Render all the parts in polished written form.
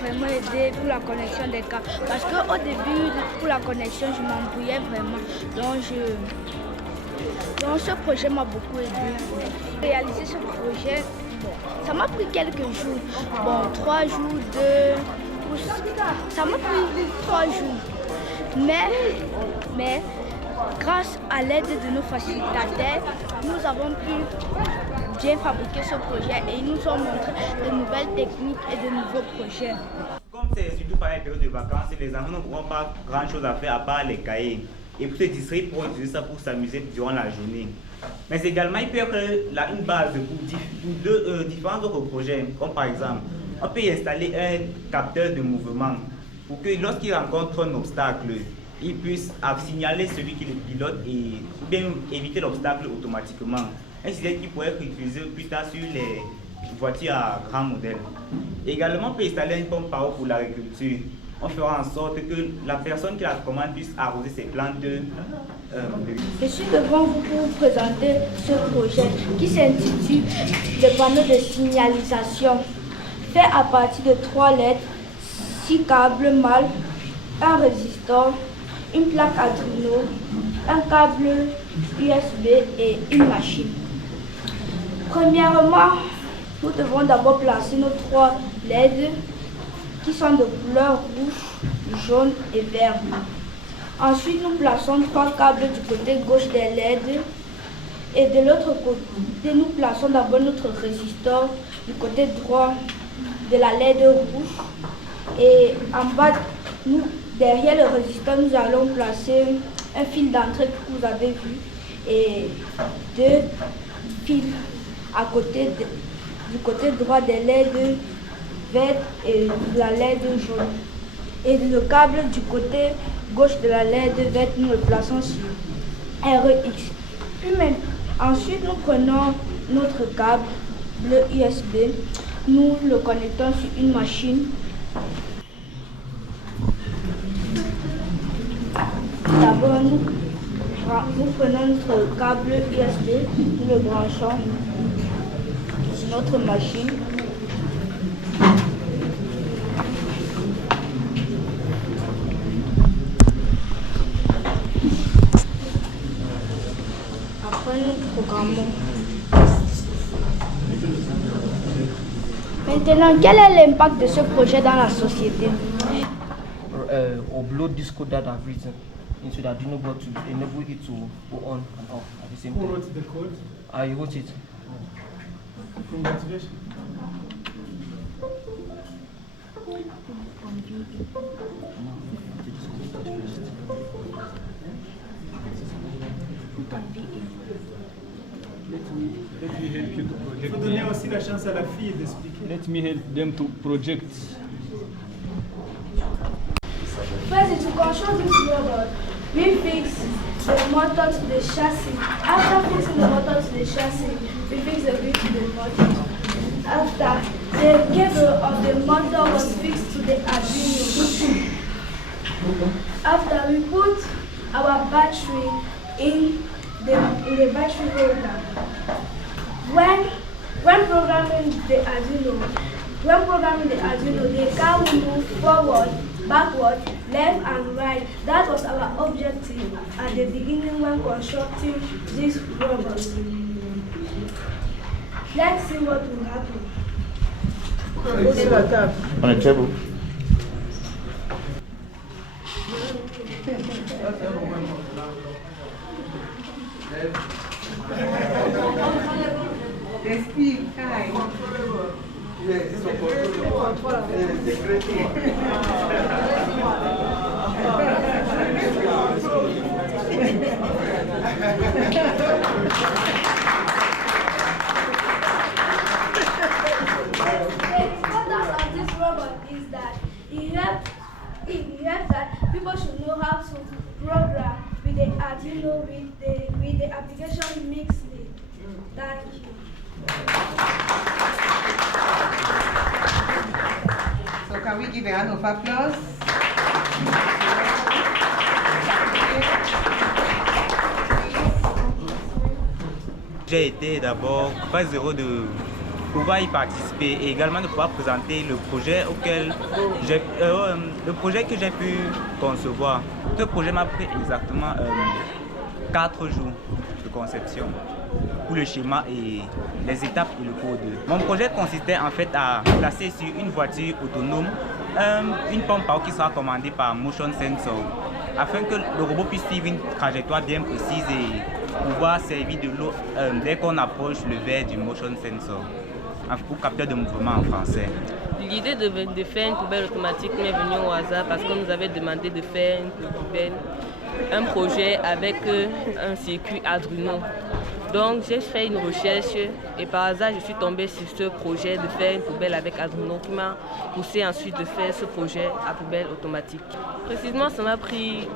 vraiment aidé pour la connexion des câbles. Parce qu'au début, pour la connexion, je m'embrouillais vraiment. Donc ce projet m'a beaucoup aidé. Réaliser ce projet, ça m'a pris quelques jours. Bon, 3 jours, 2, ça m'a pris 3 jours. Mais grâce à l'aide de nos facilitateurs, nous avons pu bien fabriquer ce projet et ils nous ont montré de nouvelles techniques et de nouveaux projets. Comme c'est surtout par les périodes de vacances, les enfants n'auront pas grand chose à faire à part les cahiers. Et pour se distraire, ils pourront utiliser ça pour s'amuser durant la journée. Mais également, il peut y avoir une base pour différents autres projets, comme par exemple, on peut y installer un capteur de mouvement pour que lorsqu'il rencontre un obstacle, il puisse signaler celui qui le pilote ou bien éviter l'obstacle automatiquement. Un système qui pourrait être utilisé plus tard sur les voitures à grand modèle. Également, on peut installer une pompe à eau pour l'agriculture. On fera en sorte que la personne qui la commande puisse arroser ses plantes. Je suis devant vous pour vous présenter ce projet qui s'intitule le panneau de signalisation, fait à partir de 3 lettres, 6 câbles mâles, un résistor, une plaque Arduino, un câble USB et une machine. Premièrement, nous devons d'abord placer nos 3 LED qui sont de couleur rouge, jaune et vert. Ensuite, nous plaçons 3 câbles du côté gauche des LED et de l'autre côté, nous plaçons d'abord notre résistor du côté droit de la LED rouge et en bas, derrière le résistor, nous allons placer un fil d'entrée que vous avez vu et 2 fils à côté du côté droit des LED vert et de la LED jaune. Et le câble du côté gauche de la LED verte, nous le plaçons sur REX. Ensuite, nous prenons notre câble bleu USB, nous le connectons sur une machine. D'abord, nous prenons notre câble USB, nous le branchons sur notre machine. Après, nous programmons. Maintenant, quel est l'impact de ce projet dans la société? Upload this code that I've written into the Arduino board to enable it to go on and off at the same time. Who wrote the code? I wrote it. Congratulations. Let me help you to project. Il faut donner aussi la chance à la fille d'expliquer. Let me help them to project. First, to control this robot, we fix the motor to the chassis. After fixing the motor to the chassis, we fix the wheel to the motor. After, the cable of the motor was fixed to the Arduino. After, we put our battery in the battery holder. When programming the Arduino, the car will move forward, backward, left and right. That was our objective at the beginning when constructing this robot. Let's see what will happen. On est beau. That people should know how to program with the Arduino with the application Mixly. Thank you. So can we give a hand of applause? J'ai été d'abord très heureux de pouvoir y participer et également de pouvoir présenter le projet que j'ai pu concevoir. Ce projet m'a pris exactement 4 jours de conception pour le schéma et les étapes et le code. Mon projet consistait en fait à placer sur une voiture autonome une pompe à eau qui sera commandée par Motion Sensor afin que le robot puisse suivre une trajectoire bien précise et pouvoir servir de l'eau dès qu'on approche le verre du Motion Sensor, ou capteur de mouvement en français. L'idée de faire une poubelle automatique m'est venue au hasard parce qu'on nous avait demandé de faire un projet avec un circuit Arduino. Donc j'ai fait une recherche et par hasard je suis tombée sur ce projet de faire une poubelle avec Arduino qui m'a poussé ensuite de faire ce projet à poubelle automatique. Précisément ça m'a pris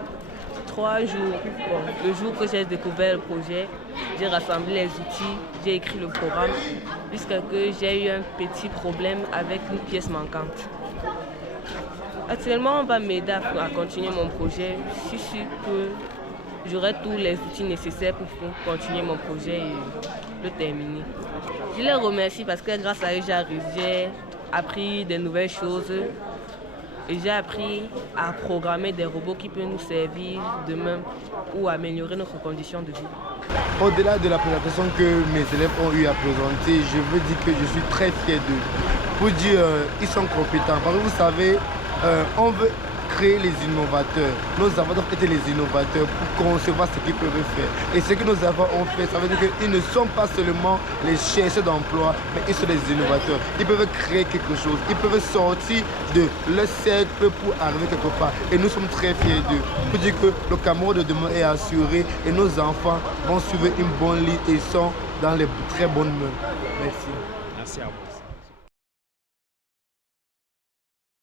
3 jours. Bon, le jour que j'ai découvert le projet, j'ai rassemblé les outils, j'ai écrit le programme jusqu'à que j'ai eu un petit problème avec une pièce manquante. Actuellement on va m'aider à continuer mon projet. Je suis sûre que j'aurai tous les outils nécessaires pour continuer mon projet et le terminer. Je les remercie parce que grâce à eux, j'ai appris des nouvelles choses et j'ai appris à programmer des robots qui peuvent nous servir demain ou améliorer notre condition de vie. Au-delà de la présentation que mes élèves ont eu à présenter, je veux dire que je suis très fier d'eux. Pour dire, ils sont compétents. Parce que vous savez, on veut créer les innovateurs. Nos enfants doivent être les innovateurs pour concevoir ce qu'ils peuvent faire. Et ce que nos enfants ont fait, ça veut dire qu'ils ne sont pas seulement les chercheurs d'emploi, mais ils sont des innovateurs. Ils peuvent créer quelque chose. Ils peuvent sortir de leur cercle pour arriver quelque part. Et nous sommes très fiers d'eux. Pour dire que le Cameroun de demain est assuré et nos enfants vont suivre une bonne ligne et sont dans les très bonnes mains. Merci. Merci à vous.